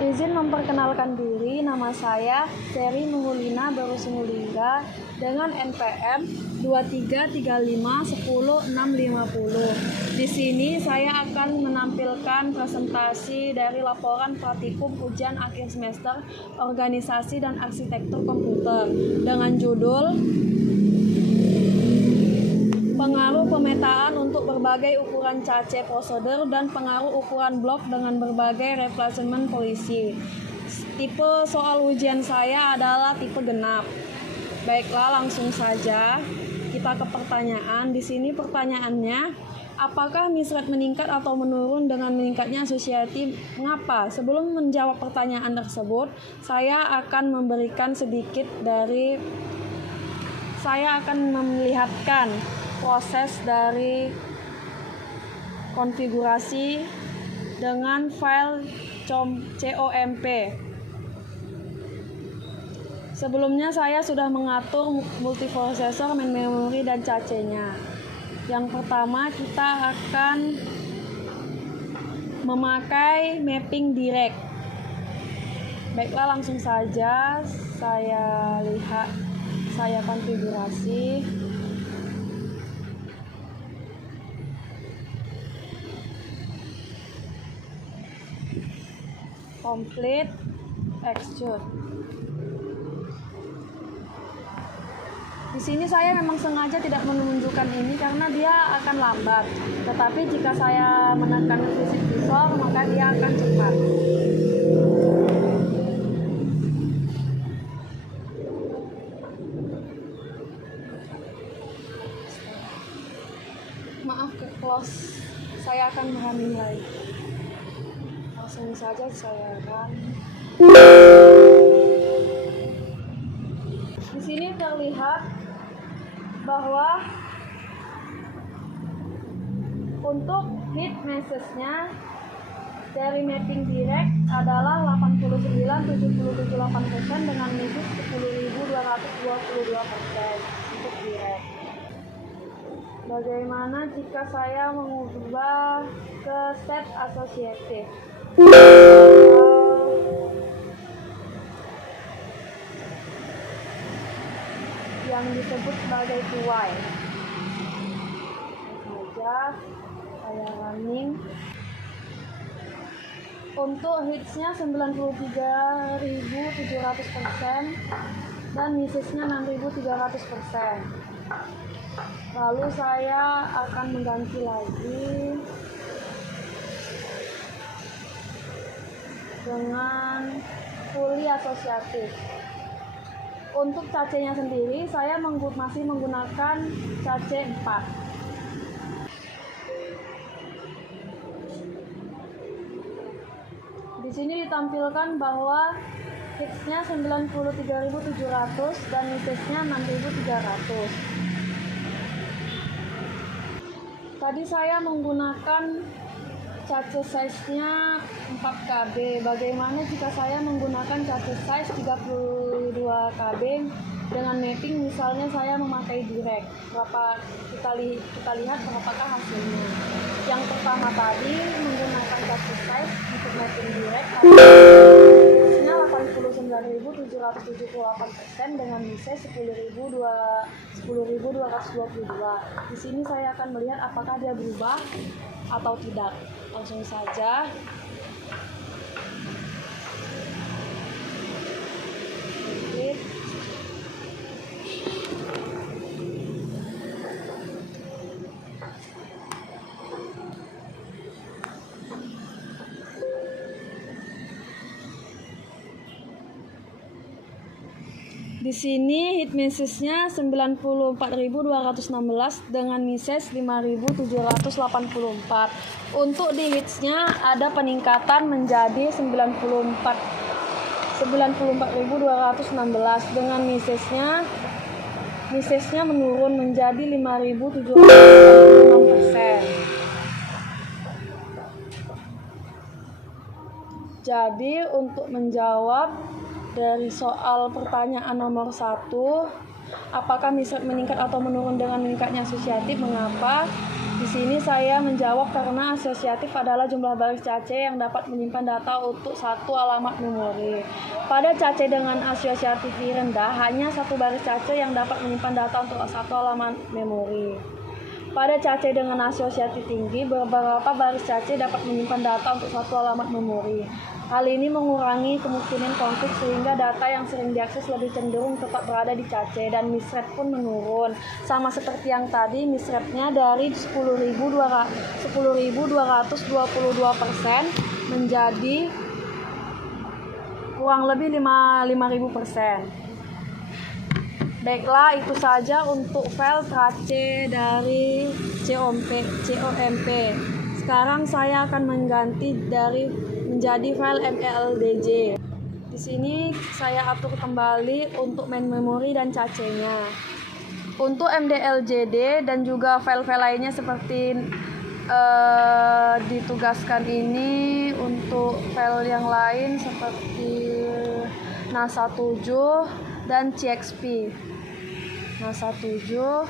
Izin memperkenalkan diri, nama saya Seri Nuhulina Barusumulingga dengan NPM 2335106050. Di sini saya akan menampilkan presentasi dari laporan praktikum ujian akhir semester Organisasi dan Arsitektur Komputer dengan judul Pengaruh pemetaan untuk berbagai ukuran CAC prosedur dan pengaruh ukuran blok dengan berbagai replacement polisi. Tipe soal ujian saya adalah tipe genap. Baiklah, langsung saja kita ke pertanyaan. Di sini pertanyaannya, apakah misrate meningkat atau menurun dengan meningkatnya asosiatif? Mengapa? Sebelum menjawab pertanyaan tersebut, saya akan memelihatkan proses dari konfigurasi dengan file COMP. Sebelumnya saya sudah mengatur multiprosesor, main memory, dan CAC-nya. Yang pertama kita akan memakai mapping direct. Baiklah, langsung saja saya konfigurasi. Complete execute. Di sini saya memang sengaja tidak menunjukkan ini karena dia akan lambat. Tetapi jika saya menekan visit visor, maka dia akan cepat. Maaf ke close. Saya akan berani lagi. Langsung saja saya akan. Di sini terlihat bahwa untuk hit message-nya dari mapping direct adalah 89,77,8% dengan miss 10.222% untuk direct. Bagaimana jika saya mengubah ke set associative? Yang disebut sebagai QY. Saja saya running. Untuk hitsnya 93.700% dan missesnya 6.300%. Lalu saya akan mengganti lagi dengan fully asosiatif. Untuk CAC-nya sendiri saya masih menggunakan CAC 4. Di sini ditampilkan bahwa hitsnya 93.700 dan missesnya 6.300. Tadi saya menggunakan CAC size-nya 4KB. Bagaimana jika saya menggunakan CAC size 32 KB dengan mapping, misalnya saya memakai direct? Kita lihat berapakah hasilnya. Yang pertama tadi menggunakan CAC size untuk mapping direct, hasilnya 89.778% dengan miss 10.222. Di sini saya akan melihat apakah dia berubah atau tidak. Langsung saja di sini hit message-nya 94.216 dengan misses 5.784. Untuk di hits-nya ada peningkatan menjadi 94.216 dengan missesnya menurun menjadi 5.786%. Jadi untuk menjawab dari soal pertanyaan nomor 1, apakah misrate meningkat atau menurun dengan meningkatnya asosiatif? Mengapa? Di sini saya menjawab karena asosiatif adalah jumlah baris CAC yang dapat menyimpan data untuk satu alamat memori. Pada CAC dengan asosiatif rendah, hanya satu baris CAC yang dapat menyimpan data untuk satu alamat memori. Pada CAC dengan asosiatif tinggi, beberapa baris CAC dapat menyimpan data untuk satu alamat memori. Hal ini mengurangi kemungkinan konflik sehingga data yang sering diakses lebih cenderung tetap berada di CAC dan misrate pun menurun. Sama seperti yang tadi, misrate-nya dari 10.222% menjadi kurang lebih 5.000%. Baiklah, itu saja untuk file CAC dari COMP. Sekarang saya akan mengganti menjadi file MLDJ. Di sini saya atur kembali untuk main memory dan CAC-nya. Untuk MDLJD dan juga file-file lainnya seperti ditugaskan ini, untuk file yang lain seperti NASA 7 dan CXP. NASA 7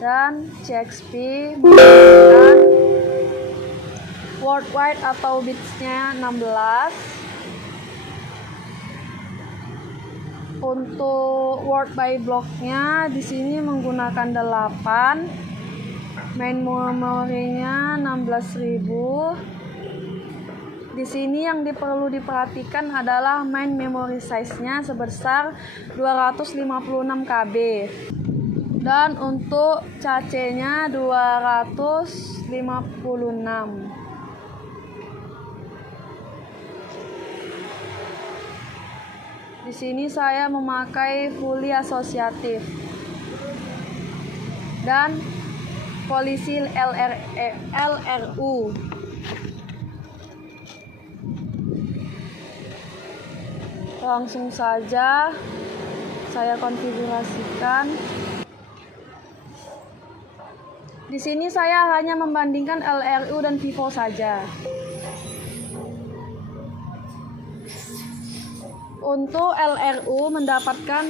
dan CXP menggunakan worldwide atau bitsnya 16. Untuk word by blocknya di sini menggunakan 8. Main memorinya 16.000. Di sini yang perlu diperhatikan adalah main memory size-nya sebesar 256 KB. Dan untuk CAC-nya 256. Di sini saya memakai fully asosiatif dan polisi LRU. Langsung saja saya konfigurasikan. Di sini saya hanya membandingkan LRU dan FIFO saja. Untuk LRU mendapatkan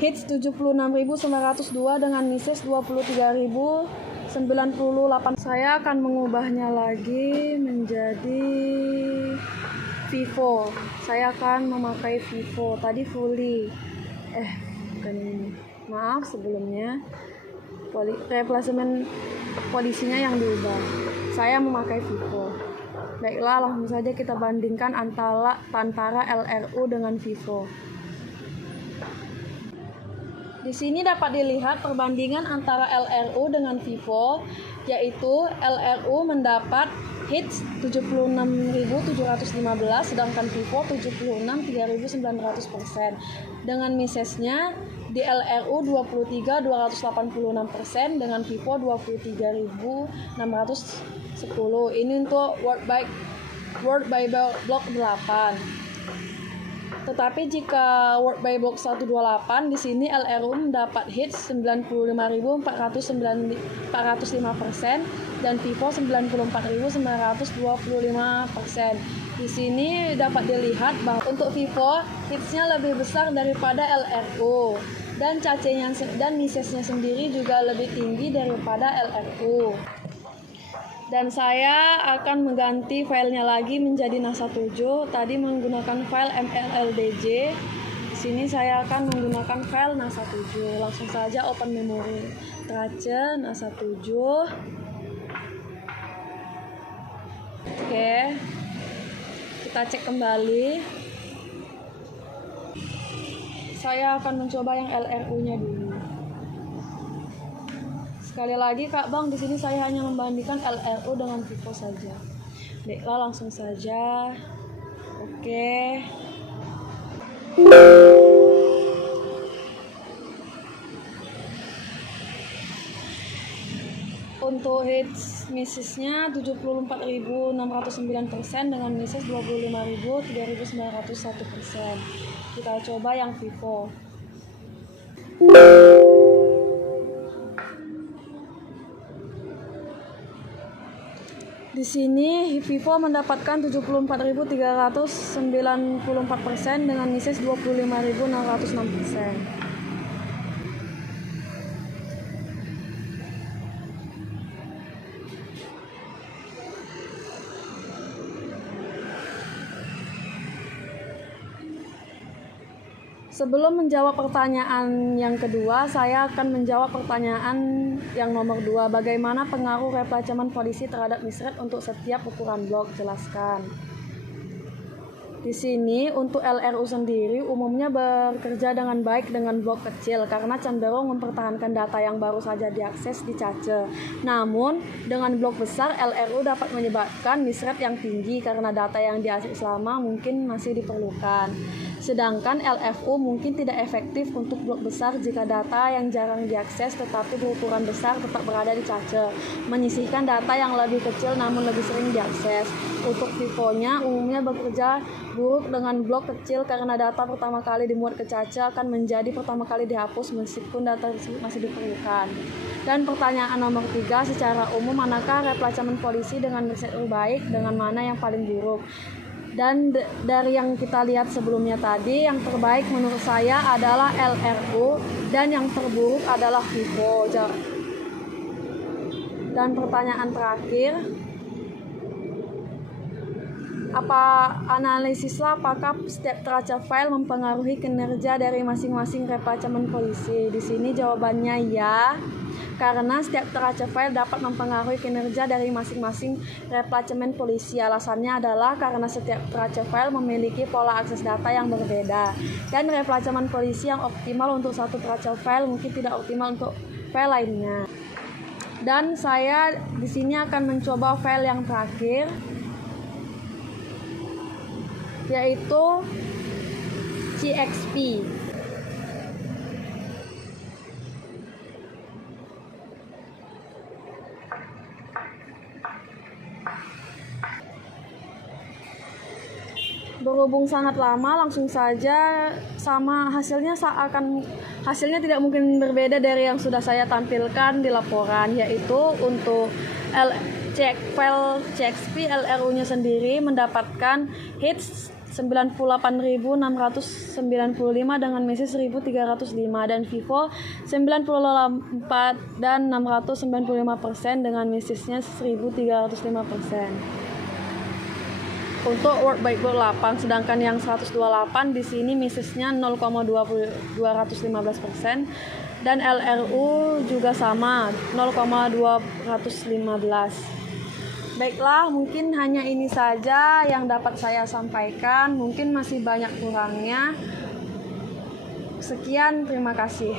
hits 76.902 dengan misses 23.098. Saya akan mengubahnya lagi menjadi FIFO. Saya akan memakai FIFO. Tadi fully. Bukan ini. Maaf sebelumnya. Replacement polisinya yang diubah. Saya memakai FIFO. Baiklah, langsung saja kita bandingkan antara LRU dengan FIFO. Di sini dapat dilihat perbandingan antara LRU dengan FIFO, yaitu LRU mendapat hits 76.715, sedangkan FIFO 76.3.900%. Dengan missesnya di LRU 23.286%, dengan FIFO 23.610. Ini untuk word by block 8. Tetapi jika word by block 128, di sini LRU mendapat hits 95.405% dan FIFO 94.925%. Di sini dapat dilihat bahwa untuk FIFO hitsnya lebih besar daripada LRU dan CAC-nya dan missesnya sendiri juga lebih tinggi daripada LRU. Dan saya akan mengganti filenya lagi menjadi NASA 7. Tadi menggunakan file MLDJ. Di sini saya akan menggunakan file NASA 7. Langsung saja open memory. Trace NASA 7. Oke. Kita cek kembali. Saya akan mencoba yang LRU-nya dulu. Sekali lagi Kak Bang, di sini saya hanya membandingkan LRU dengan FIFO saja. Baiklah, langsung saja. Oke. Untuk hits missesnya 74.609% dengan misses 25.3.901%. Kita coba yang FIFO. Di sini FIFO mendapatkan 74.394% dengan misses 25.606%. Sebelum menjawab pertanyaan yang kedua, saya akan menjawab pertanyaan yang nomor 2. Bagaimana pengaruh replacemen polisi terhadap misret untuk setiap ukuran blok? Jelaskan. Di sini untuk LRU sendiri umumnya bekerja dengan baik dengan blok kecil karena cenderung mempertahankan data yang baru saja diakses di cache. Namun dengan blok besar LRU dapat menyebabkan misret yang tinggi karena data yang diakses lama mungkin masih diperlukan. Sedangkan LFU mungkin tidak efektif untuk blok besar jika data yang jarang diakses tetapi berukuran besar tetap berada di cache, menyisihkan data yang lebih kecil namun lebih sering diakses. Untuk FIFO-nya umumnya bekerja buruk dengan blok kecil karena data pertama kali dimuat ke cache akan menjadi pertama kali dihapus meskipun data tersebut masih diperlukan. Dan pertanyaan nomor 3, secara umum manakah replacemen polisi dengan misret terbaik, dengan mana yang paling buruk? Dan dari yang kita lihat sebelumnya tadi, yang terbaik menurut saya adalah LRU dan yang terburuk adalah FIFO. Dan pertanyaan terakhir, analisislah apakah setiap trace file mempengaruhi kinerja dari masing-masing replacemen polisi. Di sini jawabannya ya, karena setiap trace file dapat mempengaruhi kinerja dari masing-masing replacemen polisi. Alasannya adalah karena setiap trace file memiliki pola akses data yang berbeda, dan replacemen polisi yang optimal untuk satu trace file mungkin tidak optimal untuk file lainnya. Dan saya di sini akan mencoba file yang terakhir, yaitu CXP. Berhubung sangat lama, langsung saja sama hasilnya hasilnya tidak mungkin berbeda dari yang sudah saya tampilkan di laporan, yaitu untuk file CXP LRU-nya sendiri mendapatkan hits 98.695 dengan misis 1.305 dan FIFO 94 dan 695% dengan misisnya 1.305%. Untuk Word Bytecode 8, sedangkan yang 128 di sini misisnya 0,215% dan LRU juga sama 0,215. Baiklah, mungkin hanya ini saja yang dapat saya sampaikan. Mungkin masih banyak kurangnya. Sekian, terima kasih.